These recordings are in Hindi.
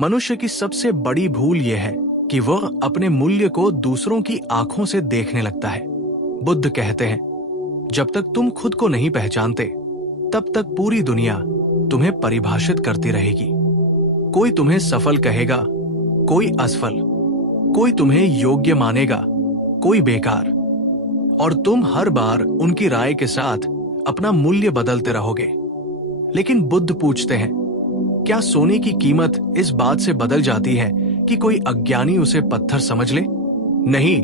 मनुष्य की सबसे बड़ी भूल यह है कि वह अपने मूल्य को दूसरों की आंखों से देखने लगता है। बुद्ध कहते हैं, जब तक तुम खुद को नहीं पहचानते तब तक पूरी दुनिया तुम्हें परिभाषित करती रहेगी। कोई तुम्हें सफल कहेगा, कोई असफल, कोई तुम्हें योग्य मानेगा, कोई बेकार, और तुम हर बार उनकी राय के साथ अपना मूल्य बदलते रहोगे। लेकिन बुद्ध पूछते हैं, क्या सोने की कीमत इस बात से बदल जाती है कि कोई अज्ञानी उसे पत्थर समझ ले? नहीं।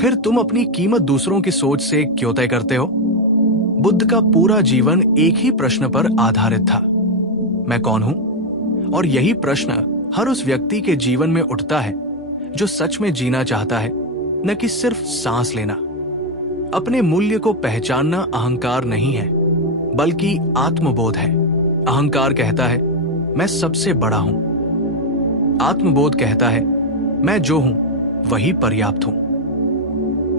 फिर तुम अपनी कीमत दूसरों की सोच से क्यों तय करते हो? बुद्ध का पूरा जीवन एक ही प्रश्न पर आधारित था, मैं कौन हूं? और यही प्रश्न हर उस व्यक्ति के जीवन में उठता है जो सच में जीना चाहता है, न कि सिर्फ सांस लेना। अपने मूल्य को पहचानना अहंकार नहीं है, बल्कि आत्मबोध है। अहंकार कहता है, मैं सबसे बड़ा हूं। आत्मबोध कहता है, मैं जो हूं वही पर्याप्त हूं।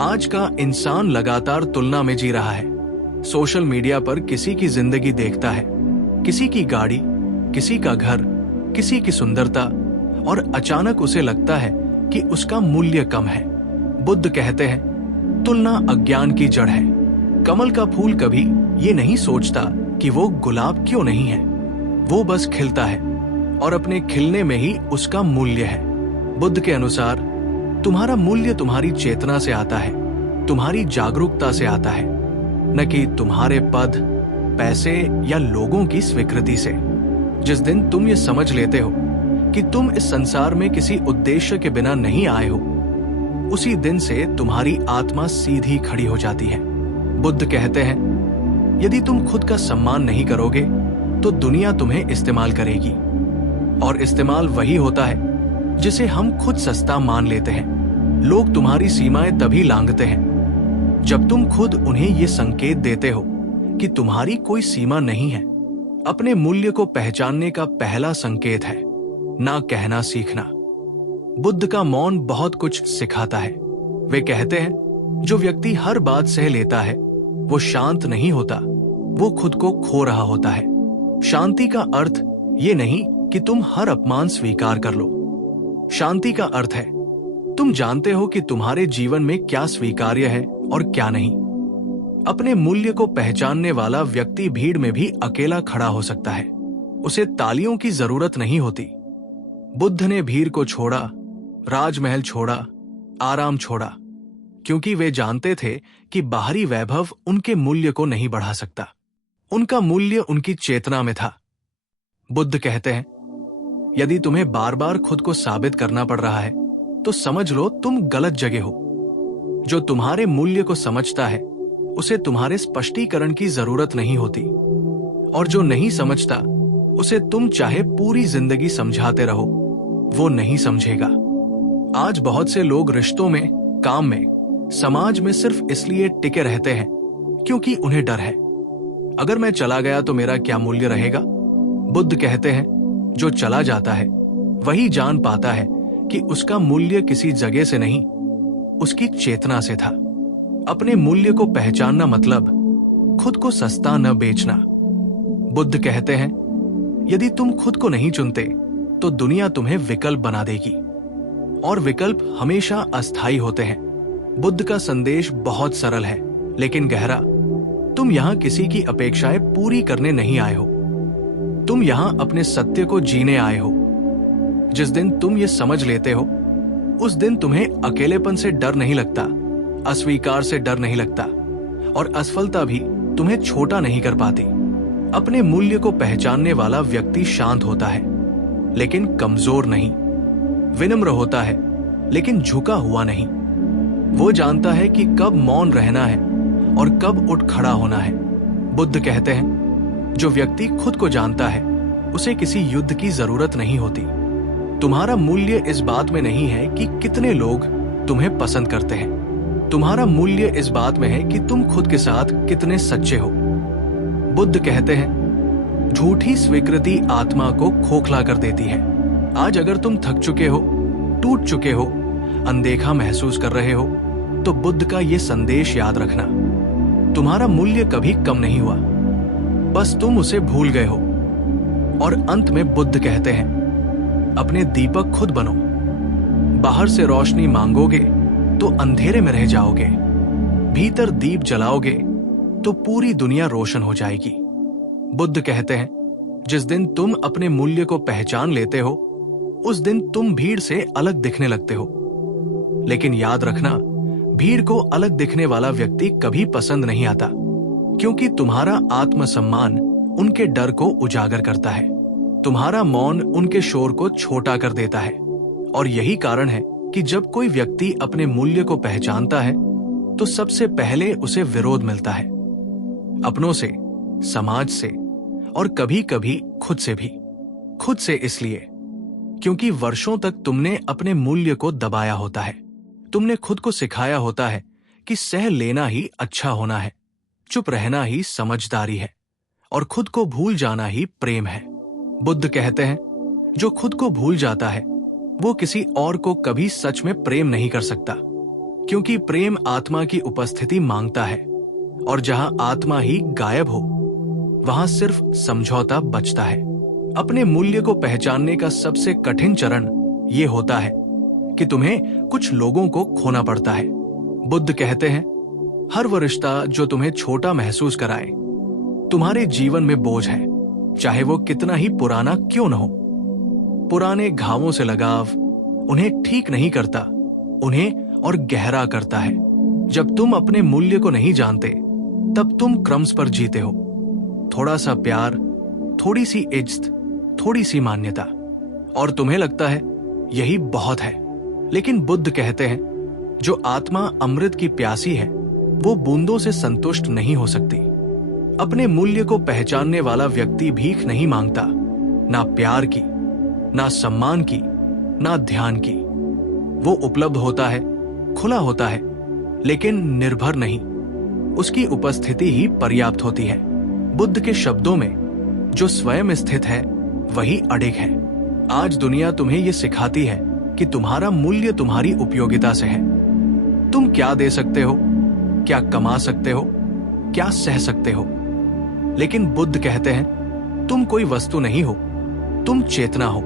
आज का इंसान लगातार तुलना में जी रहा है। सोशल मीडिया पर किसी की जिंदगी देखता है, किसी की गाड़ी, किसी का घर, किसी की सुंदरता, और अचानक उसे लगता है कि उसका मूल्य कम है। बुद्ध कहते हैं, तुलना अज्ञान की जड़ है। कमल का फूल कभी ये नहीं सोचता कि वो गुलाब क्यों नहीं है, वो बस खिलता है और अपने खिलने में ही उसका मूल्य है। बुद्ध के अनुसार तुम्हारा मूल्य तुम्हारी चेतना से आता है, तुम्हारी जागरूकता से आता है, न कि तुम्हारे पद, पैसे या लोगों की स्वीकृति से। जिस दिन तुम ये समझ लेते हो कि तुम इस संसार में किसी उद्देश्य के बिना नहीं आए हो, उसी दिन से तुम्हारी आत्मा सीधी खड़ी हो जाती है। बुद्ध कहते हैं, यदि तुम खुद का सम्मान नहीं करोगे तो दुनिया तुम्हें इस्तेमाल करेगी, और इस्तेमाल वही होता है जिसे हम खुद सस्ता मान लेते हैं। लोग तुम्हारी सीमाएं तभी लांघते हैं जब तुम खुद उन्हें ये संकेत देते हो कि तुम्हारी कोई सीमा नहीं है। अपने मूल्य को पहचानने का पहला संकेत है ना कहना सीखना। बुद्ध का मौन बहुत कुछ सिखाता है। वे कहते हैं, जो व्यक्ति हर बात सह लेता है वो शांत नहीं होता, वो खुद को खो रहा होता है। शांति का अर्थ ये नहीं कि तुम हर अपमान स्वीकार कर लो। शांति का अर्थ है तुम जानते हो कि तुम्हारे जीवन में क्या स्वीकार्य है और क्या नहीं। अपने मूल्य को पहचानने वाला व्यक्ति भीड़ में भी अकेला खड़ा हो सकता है, उसे तालियों की जरूरत नहीं होती। बुद्ध ने भीड़ को छोड़ा, राजमहल छोड़ा, आराम छोड़ा, क्योंकि वे जानते थे कि बाहरी वैभव उनके मूल्य को नहीं बढ़ा सकता। उनका मूल्य उनकी चेतना में था। बुद्ध कहते हैं, यदि तुम्हें बार बार खुद को साबित करना पड़ रहा है तो समझ लो तुम गलत जगह हो। जो तुम्हारे मूल्य को समझता है उसे तुम्हारे स्पष्टीकरण की जरूरत नहीं होती, और जो नहीं समझता उसे तुम चाहे पूरी जिंदगी समझाते रहो, वो नहीं समझेगा। आज बहुत से लोग रिश्तों में, काम में, समाज में सिर्फ इसलिए टिके रहते हैं क्योंकि उन्हें डर है, अगर मैं चला गया तो मेरा क्या मूल्य रहेगा। बुद्ध कहते हैं, जो चला जाता है वही जान पाता है कि उसका मूल्य किसी जगह से नहीं, उसकी चेतना से था। अपने मूल्य को पहचानना मतलब खुद को सस्ता न बेचना। बुद्ध कहते हैं, यदि तुम खुद को नहीं चुनते तो दुनिया तुम्हें विकल्प बना देगी, और विकल्प हमेशा अस्थायी होते हैं। बुद्ध का संदेश बहुत सरल है लेकिन गहरा। तुम यहां किसी की अपेक्षाएं पूरी करने नहीं आए हो, तुम यहां अपने सत्य को जीने आए हो। जिस दिन तुम ये समझ लेते हो उस दिन तुम्हें अकेलेपन से डर नहीं लगता, अस्वीकार से डर नहीं लगता, और असफलता भी तुम्हें छोटा नहीं कर पाती। अपने मूल्य को पहचानने वाला व्यक्ति शांत होता है लेकिन कमजोर नहीं, विनम्र होता है लेकिन झुका हुआ नहीं। वो जानता है कि कब मौन रहना है और कब उठ खड़ा होना है। बुद्ध कहते हैं, जो व्यक्ति खुद को जानता है उसे किसी युद्ध की जरूरत नहीं होती। तुम्हारा मूल्य इस बात में नहीं है कि कितने लोग तुम्हें पसंद करते हैं, तुम्हारा मूल्य इस बात में है कि तुम खुद के साथ कितने सच्चे हो। बुद्ध कहते हैं, झूठी स्वीकृति आत्मा को खोखला कर देती है। आज अगर तुम थक चुके हो, टूट चुके हो, अनदेखा महसूस कर रहे हो, तो बुद्ध का ये संदेश याद रखना, तुम्हारा मूल्य कभी कम नहीं हुआ, बस तुम उसे भूल गए हो। और अंत में बुद्ध कहते हैं, अपने दीपक खुद बनो। बाहर से रोशनी मांगोगे तो अंधेरे में रह जाओगे, भीतर दीप जलाओगे तो पूरी दुनिया रोशन हो जाएगी। बुद्ध कहते हैं, जिस दिन तुम अपने मूल्य को पहचान लेते हो उस दिन तुम भीड़ से अलग दिखने लगते हो। लेकिन याद रखना, भीड़ को अलग दिखने वाला व्यक्ति कभी पसंद नहीं आता, क्योंकि तुम्हारा आत्मसम्मान उनके डर को उजागर करता है। तुम्हारा मौन उनके शोर को छोटा कर देता है। और यही कारण है कि जब कोई व्यक्ति अपने मूल्य को पहचानता है तो सबसे पहले उसे विरोध मिलता है, अपनों से, समाज से और कभी कभी खुद से भी। खुद से इसलिए क्योंकि वर्षों तक तुमने अपने मूल्य को दबाया होता है। तुमने खुद को सिखाया होता है कि सह लेना ही अच्छा होना है, चुप रहना ही समझदारी है और खुद को भूल जाना ही प्रेम है। बुद्ध कहते हैं, जो खुद को भूल जाता है वो किसी और को कभी सच में प्रेम नहीं कर सकता, क्योंकि प्रेम आत्मा की उपस्थिति मांगता है और जहां आत्मा ही गायब हो वहां सिर्फ समझौता बचता है। अपने मूल्य को पहचानने का सबसे कठिन चरण ये होता है कि तुम्हें कुछ लोगों को खोना पड़ता है। बुद्ध कहते हैं, हर वो रिश्ता जो तुम्हें छोटा महसूस कराए तुम्हारे जीवन में बोझ है, चाहे वो कितना ही पुराना क्यों न हो। पुराने घावों से लगाव उन्हें ठीक नहीं करता, उन्हें और गहरा करता है। जब तुम अपने मूल्य को नहीं जानते तब तुम क्रम्स पर जीते हो। थोड़ा सा प्यार, थोड़ी सी इज्जत, थोड़ी सी मान्यता, और तुम्हें लगता है यही बहुत है। लेकिन बुद्ध कहते हैं, जो आत्मा अमृत की प्यासी है वो बूंदों से संतुष्ट नहीं हो सकती। अपने मूल्य को पहचानने वाला व्यक्ति भीख नहीं मांगता, ना प्यार की, ना सम्मान की, ना ध्यान की। वो उपलब्ध होता है, खुला होता है, लेकिन निर्भर नहीं। उसकी उपस्थिति ही पर्याप्त होती है। बुद्ध के शब्दों में, जो स्वयं स्थित है वही अडिग है। आज दुनिया तुम्हें यह सिखाती है कि तुम्हारा मूल्य तुम्हारी उपयोगिता से है। तुम क्या दे सकते हो, क्या कमा सकते हो, क्या सह सकते हो। लेकिन बुद्ध कहते हैं, तुम कोई वस्तु नहीं हो, तुम चेतना हो,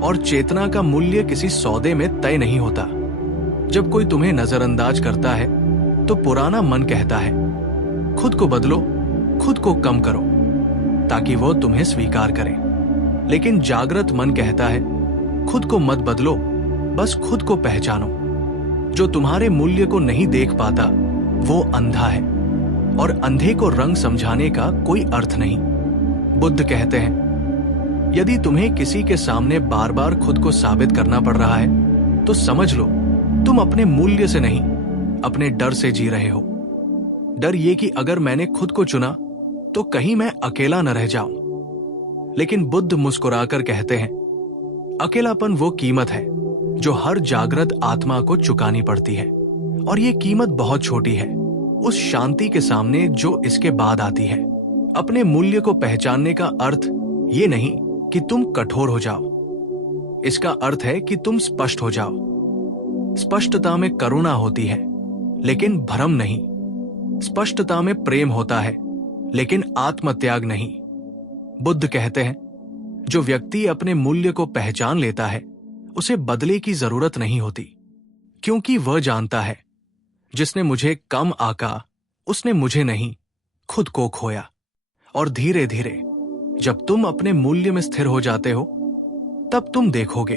और चेतना का मूल्य किसी सौदे में तय नहीं होता। जब कोई तुम्हें नजरअंदाज करता है तो पुराना मन कहता है, खुद को बदलो, खुद को कम करो ताकि वो तुम्हें स्वीकार करे। लेकिन जागृत मन कहता है, खुद को मत बदलो, बस खुद को पहचानो। जो तुम्हारे मूल्य को नहीं देख पाता वो अंधा है, और अंधे को रंग समझाने का कोई अर्थ नहीं। बुद्ध कहते हैं, यदि तुम्हें किसी के सामने बार बार खुद को साबित करना पड़ रहा है तो समझ लो तुम अपने मूल्य से नहीं, अपने डर से जी रहे हो। डर ये कि अगर मैंने खुद को चुना तो कहीं मैं अकेला न रह जाऊं। लेकिन बुद्ध मुस्कुराकर कहते हैं, अकेलापन वो कीमत है जो हर जागृत आत्मा को चुकानी पड़ती है, और ये कीमत बहुत छोटी है उस शांति के सामने जो इसके बाद आती है। अपने मूल्य को पहचानने का अर्थ ये नहीं कि तुम कठोर हो जाओ, इसका अर्थ है कि तुम स्पष्ट हो जाओ। स्पष्टता में करुणा होती है लेकिन भ्रम नहीं। स्पष्टता में प्रेम होता है लेकिन आत्मत्याग नहीं। बुद्ध कहते हैं, जो व्यक्ति अपने मूल्य को पहचान लेता है उसे बदले की जरूरत नहीं होती, क्योंकि वह जानता है, जिसने मुझे कम आका उसने मुझे नहीं, खुद को खोया। और धीरे धीरे जब तुम अपने मूल्य में स्थिर हो जाते हो तब तुम देखोगे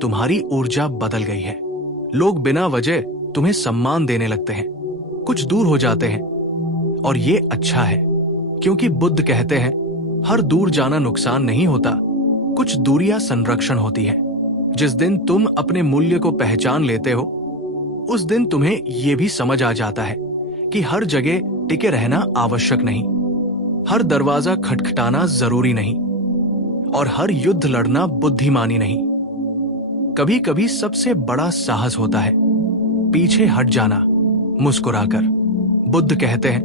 तुम्हारी ऊर्जा बदल गई है। लोग बिना वजह तुम्हें सम्मान देने लगते हैं, कुछ दूर हो जाते हैं, और ये अच्छा है, क्योंकि बुद्ध कहते हैं, हर दूर जाना नुकसान नहीं होता, कुछ दूरियां संरक्षण होती है। जिस दिन तुम अपने मूल्य को पहचान लेते हो उस दिन तुम्हें यह भी समझ आ जाता है कि हर जगह टिके रहना आवश्यक नहीं, हर दरवाजा खटखटाना जरूरी नहीं, और हर युद्ध लड़ना बुद्धिमानी नहीं। कभी कभी सबसे बड़ा साहस होता है पीछे हट जाना, मुस्कुराकर। बुद्ध कहते हैं,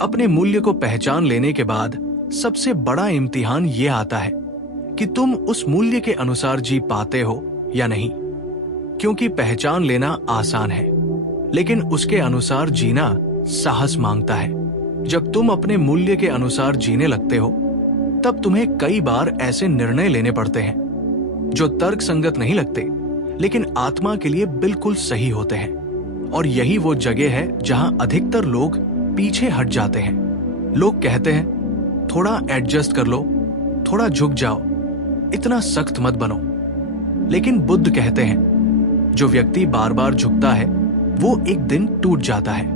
अपने मूल्य को पहचान लेने के बाद सबसे बड़ा इम्तिहान यह आता है कि तुम उस मूल्य के अनुसार जी पाते हो या नहीं। क्योंकि पहचान लेना आसान है, लेकिन उसके अनुसार जीना साहस मांगता है। जब तुम अपने मूल्य के अनुसार जीने लगते हो तब तुम्हें कई बार ऐसे निर्णय लेने पड़ते हैं जो तर्क संगत नहीं लगते लेकिन आत्मा के लिए बिल्कुल सही होते हैं। और यही वो जगह है जहां अधिकतर लोग पीछे हट जाते हैं। लोग कहते हैं थोड़ा एडजस्ट कर लो, थोड़ा झुक जाओ, इतना सख्त मत बनो। लेकिन बुद्ध कहते हैं जो व्यक्ति बार बार झुकता है वो एक दिन टूट जाता है।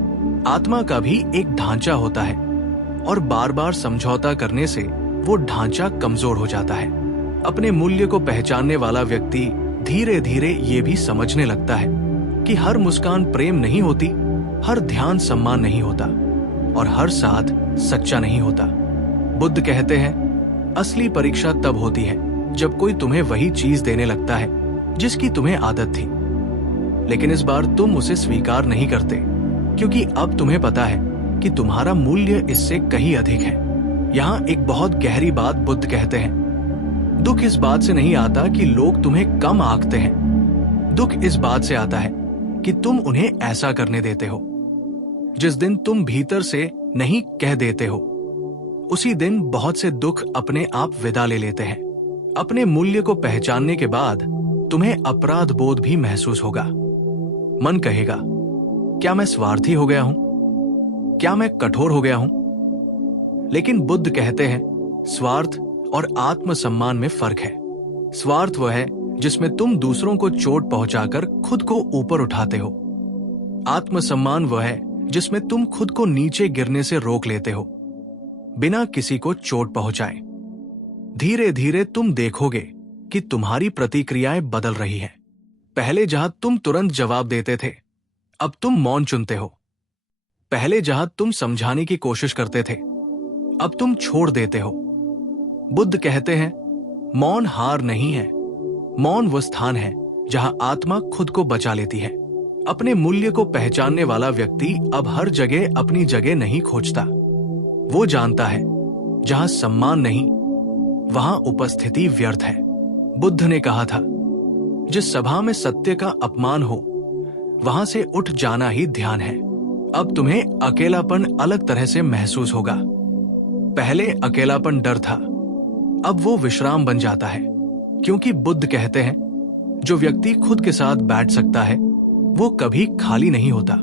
आत्मा का भी एक ढांचा होता है और बार बार समझौता करने से वो ढांचा कमजोर हो जाता है। अपने मूल्य को पहचानने वाला व्यक्ति धीरे धीरे ये भी समझने लगता है कि हर मुस्कान प्रेम नहीं होती, हर ध्यान सम्मान नहीं होता और हर साथ सच्चा नहीं होता। बुद्ध कहते हैं असली परीक्षा तब होती है जब कोई तुम्हें वही चीज देने लगता है जिसकी तुम्हें आदत थी, लेकिन इस बार तुम उसे स्वीकार नहीं करते क्योंकि अब तुम्हें पता है कि तुम्हारा मूल्य इससे कहीं अधिक है। यहाँ एक बहुत गहरी बात बुद्ध कहते हैं, दुख इस बात से नहीं आता कि लोग तुम्हें कम आंकते हैं, दुख इस बात से आता है कि तुम उन्हें ऐसा करने देते हो। जिस दिन तुम भीतर से नहीं कह देते हो उसी दिन बहुत से दुख अपने आप विदा ले लेते हैं। अपने मूल्य को पहचानने के बाद तुम्हें अपराध बोध भी महसूस होगा। मन कहेगा क्या मैं स्वार्थी हो गया हूं, क्या मैं कठोर हो गया हूं? लेकिन बुद्ध कहते हैं स्वार्थ और आत्मसम्मान में फर्क है। स्वार्थ वह है जिसमें तुम दूसरों को चोट पहुंचाकर खुद को ऊपर उठाते हो। आत्मसम्मान वह है जिसमें तुम खुद को नीचे गिरने से रोक लेते हो बिना किसी को चोट पहुंचाए। धीरे धीरे तुम देखोगे कि तुम्हारी प्रतिक्रियाएं बदल रही हैं। पहले जहां तुम तुरंत जवाब देते थे अब तुम मौन चुनते हो। पहले जहां तुम समझाने की कोशिश करते थे अब तुम छोड़ देते हो। बुद्ध कहते हैं मौन हार नहीं है, मौन वो स्थान है जहां आत्मा खुद को बचा लेती है। अपने मूल्य को पहचानने वाला व्यक्ति अब हर जगह अपनी जगह नहीं खोजता। वो जानता है जहां सम्मान नहीं वहां उपस्थिति व्यर्थ है। बुद्ध ने कहा था जिस सभा में सत्य का अपमान हो वहां से उठ जाना ही ध्यान है। अब तुम्हें अकेलापन अलग तरह से महसूस होगा। पहले अकेलापन डर था, अब वो विश्राम बन जाता है, क्योंकि बुद्ध कहते हैं जो व्यक्ति खुद के साथ बैठ सकता है वो कभी खाली नहीं होता।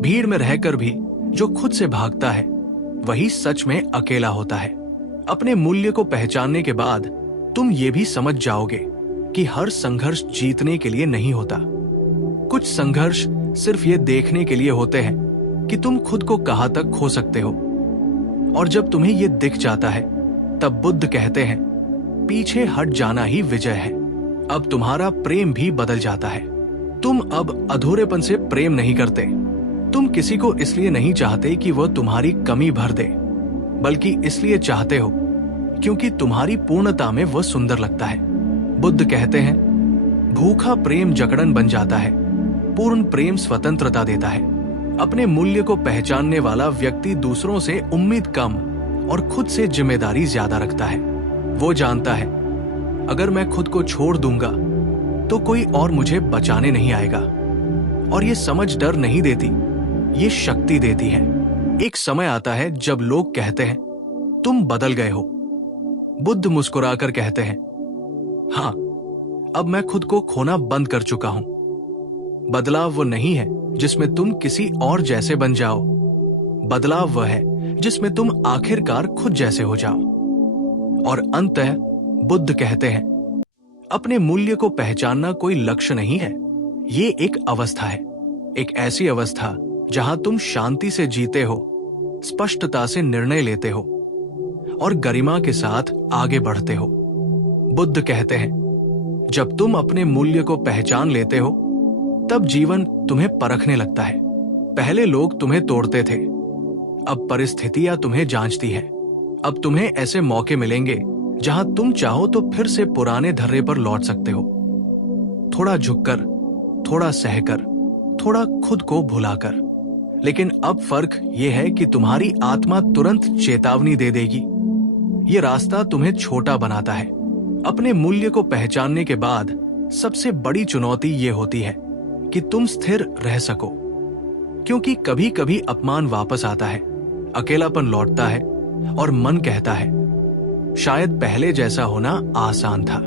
भीड़ में रहकर भी जो खुद से भागता है वही सच में अकेला होता है। अपने मूल्य को पहचानने के बाद तुम ये भी समझ जाओगे कि हर संघर्ष जीतने के लिए नहीं होता। कुछ संघर्ष सिर्फ ये देखने के लिए होते हैं कि तुम खुद को कहां तक खो सकते हो। और जब तुम्हें ये दिख जाता है तब बुद्ध कहते हैं पीछे हट जाना ही विजय है। अब तुम्हारा प्रेम भी बदल जाता है। तुम अब अधूरेपन से प्रेम नहीं करते। तुम किसी को इसलिए नहीं चाहते कि वह तुम्हारी कमी भर दे, बल्कि इसलिए चाहते हो क्योंकि तुम्हारी पूर्णता में वह सुंदर लगता है। बुद्ध कहते हैं भूखा प्रेम जकड़न बन जाता है, पूर्ण प्रेम स्वतंत्रता देता है। अपने मूल्य को पहचानने वाला व्यक्ति दूसरों से उम्मीद कम और खुद से जिम्मेदारी ज्यादा रखता है। वो जानता है अगर मैं खुद को छोड़ दूंगा तो कोई और मुझे बचाने नहीं आएगा। और ये समझ डर नहीं देती, ये शक्ति देती है। एक समय आता है जब लोग कहते हैं तुम बदल गए हो। बुद्ध मुस्कुराकर कहते हैं हाँ, अब मैं खुद को खोना बंद कर चुका हूं। बदलाव वो नहीं है जिसमें तुम किसी और जैसे बन जाओ, बदलाव वह है जिसमें तुम आखिरकार खुद जैसे हो जाओ। और अंततः बुद्ध कहते हैं अपने मूल्य को पहचानना कोई लक्ष्य नहीं है, ये एक अवस्था है। एक ऐसी अवस्था जहां तुम शांति से जीते हो, स्पष्टता से निर्णय लेते हो और गरिमा के साथ आगे बढ़ते हो। बुद्ध कहते हैं जब तुम अपने मूल्य को पहचान लेते हो तब जीवन तुम्हें परखने लगता है। पहले लोग तुम्हें तोड़ते थे, अब परिस्थितियां तुम्हें जांचती है। अब तुम्हें ऐसे मौके मिलेंगे जहां तुम चाहो तो फिर से पुराने धर्रे पर लौट सकते हो। थोड़ा झुककर, थोड़ा सहकर, थोड़ा खुद को भुलाकर। लेकिन अब फर्क यह है कि तुम्हारी आत्मा तुरंत चेतावनी दे देगी। ये रास्ता तुम्हें छोटा बनाता है। अपने मूल्य को पहचानने के बाद सबसे बड़ी चुनौती ये होती है कि तुम स्थिर रह सको, क्योंकि कभी कभी अपमान वापस आता है, अकेलापन लौटता है और मन कहता है शायद पहले जैसा होना आसान था।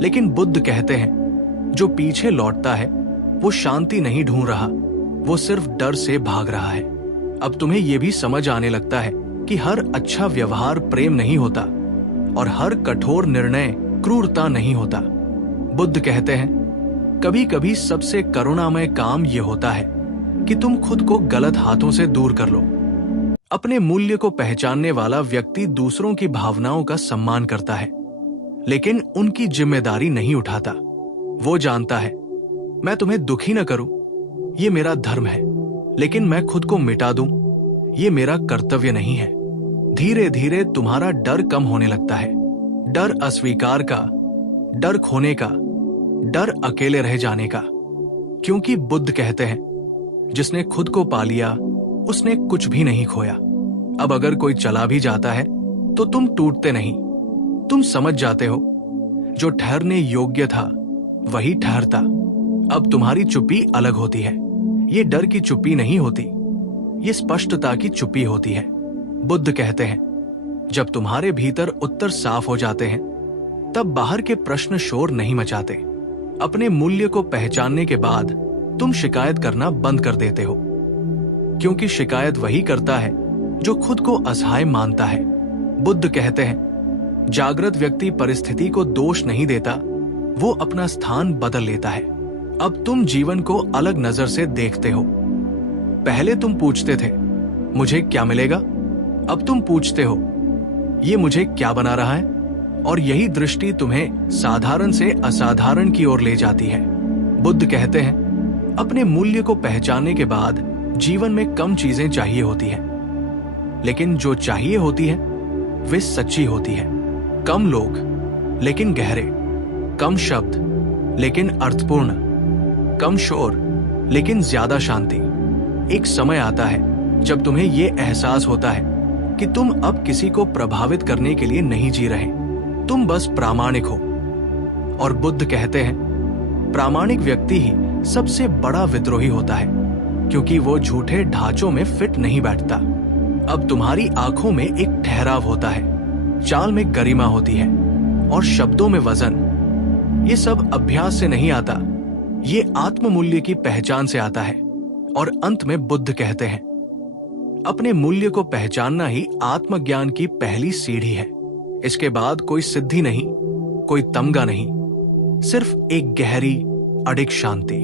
लेकिन बुद्ध कहते हैं जो पीछे लौटता है वो शांति नहीं ढूंढ रहा, वो सिर्फ डर से भाग रहा है। अब तुम्हें यह भी समझ आने लगता है कि हर अच्छा व्यवहार प्रेम नहीं होता और हर कठोर निर्णय क्रूरता नहीं होता। बुद्ध कहते हैं कभी कभी सबसे करुणामय काम यह होता है कि तुम खुद को गलत हाथों से दूर कर लो। अपने मूल्य को पहचानने वाला व्यक्ति दूसरों की भावनाओं का सम्मान करता है, लेकिन उनकी जिम्मेदारी नहीं उठाता। वो जानता है मैं तुम्हें दुखी न करूं, ये मेरा धर्म है, लेकिन मैं खुद को मिटा दूं, ये मेरा कर्तव्य नहीं है। धीरे धीरे तुम्हारा डर कम होने लगता है। डर अस्वीकार का, डर खोने का, डर अकेले रह जाने का। क्योंकि बुद्ध कहते हैं जिसने खुद को पा लिया उसने कुछ भी नहीं खोया। अब अगर कोई चला भी जाता है तो तुम टूटते नहीं, तुम समझ जाते हो जो ठहरने योग्य था वही ठहरता। अब तुम्हारी चुप्पी अलग होती है। ये डर की चुप्पी नहीं होती, ये स्पष्टता की चुप्पी होती है। बुद्ध कहते हैं जब तुम्हारे भीतर उत्तर साफ हो जाते हैं तब बाहर के प्रश्न शोर नहीं मचाते। अपने मूल्य को पहचानने के बाद तुम शिकायत करना बंद कर देते हो, क्योंकि शिकायत वही करता है जो खुद को असहाय मानता है। बुद्ध कहते हैं जागृत व्यक्ति परिस्थिति को दोष नहीं देता, वो अपना स्थान बदल लेता है। अब तुम जीवन को अलग नजर से देखते हो। पहले तुम पूछते थे मुझे क्या मिलेगा, अब तुम पूछते हो ये मुझे क्या बना रहा है। और यही दृष्टि तुम्हें साधारण से असाधारण की ओर ले जाती है। बुद्ध कहते हैं अपने मूल्य को पहचानने के बाद जीवन में कम चीजें चाहिए होती हैं, लेकिन जो चाहिए होती है वे सच्ची होती है। कम लोग लेकिन गहरे, कम शब्द लेकिन अर्थपूर्ण, कम शोर लेकिन ज्यादा शांति। एक समय आता है जब तुम्हें यह एहसास होता है कि तुम अब किसी को प्रभावित करने के लिए नहीं जी रहे, तुम बस प्रामाणिक हो। और बुद्ध कहते हैं प्रामाणिक व्यक्ति ही सबसे बड़ा विद्रोही होता है, क्योंकि वो झूठे ढांचों में फिट नहीं बैठता। अब तुम्हारी आंखों में एक ठहराव होता है, चाल में गरिमा होती है और शब्दों में वजन। ये सब अभ्यास से नहीं आता, ये आत्ममूल्य की पहचान से आता है। और अंत में बुद्ध कहते हैं अपने मूल्य को पहचानना ही आत्मज्ञान की पहली सीढ़ी है। इसके बाद कोई सिद्धि नहीं, कोई तमगा नहीं, सिर्फ एक गहरी अडिग शांति।